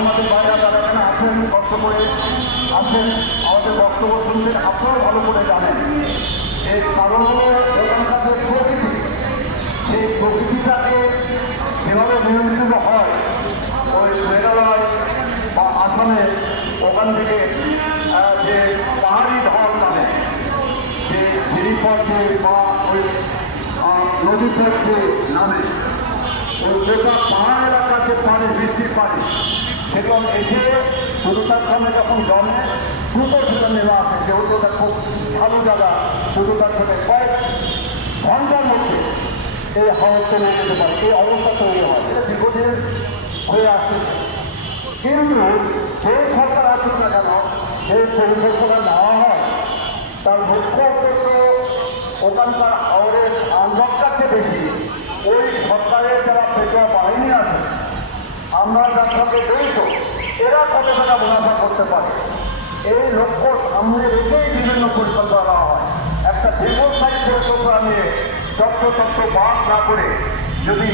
সাংবাদিক ভাইরা যারা এখানে আসেন, কষ্ট করে আসেন আমাদের বক্তব্য শুনছেন, আপনারাও ভালো করে জানেন। এর কারণ হলো ওখানকার যে প্রকৃতি, সেই প্রকৃতিটাকে যেভাবে নিয়ন্ত্রিত হয় ওই মেঘালয় বা আসামে ওখান থেকে যে পাহাড়ি ঢল মানে যে গিরিপথে বা ওই নদী পথে নামে ওই গোটা পাহাড় এলাকার যে পানি, বৃষ্টির পানি, সেগুলো এসে শুধুটার সামনে যখন জমে দ্রুত সেটা নেমে আসে, যেহেতু ওটা খুব ভালো জায়গা, শুধুটার সাথে কয়েক ঘন্টার মধ্যে এই হাওয়া চলে যেতে পারে, এই অবস্থা তৈরি হয়। এটা দীর্ঘদিন হয়ে আসতেছে, কিন্তু যে সরকার আসুক না কেন, সেই পরিকল্পনা নেওয়া হয় তার মুখ্য উদ্দেশ্য ওখানকার হাওড়ের আন্দোলনটার চেয়ে বেশি ওই সরকারের যারা পেটোয়া বাহিনী আছে, আমরা যার সঙ্গে জড়িত, এরা কত টাকা মুনাফা করতে পারে এই লক্ষ্য সামনে রেখেই বিভিন্ন পরিকল্পনা নেওয়া হয়। একটা দীর্ঘস্থায়ী পরিকল্পনা নিয়ে তত্ত্ব বাদ না করে যদি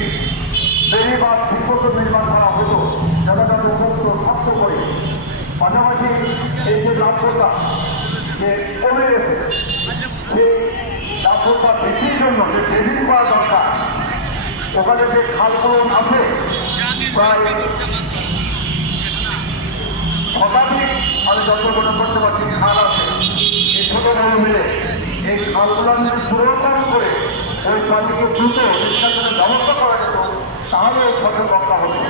বেড়িবাঁধ ঠিকমত নির্মাণ করা হতো, জায়গাটাকে উপযুক্ত শক্ত করে, পাশাপাশি এই যে লাভ্যতা যে কমে গেছে, সেই লাভ্যতা বৃদ্ধির জন্য যে ড্রেজিং করা দরকার, ওখানে যে খালগুলো আছে প্রায় শতাধিক, আমি যত মনে করতে পারছি খাল আছে, এই ছোটো বড় মিলে এই খালগুলো পুনরুদ্ধার করে ওই পানিকে দ্রুত নিষ্কাশনের ব্যবস্থা করা যেত, তাহলে ওই ফসল রক্ষা হতো।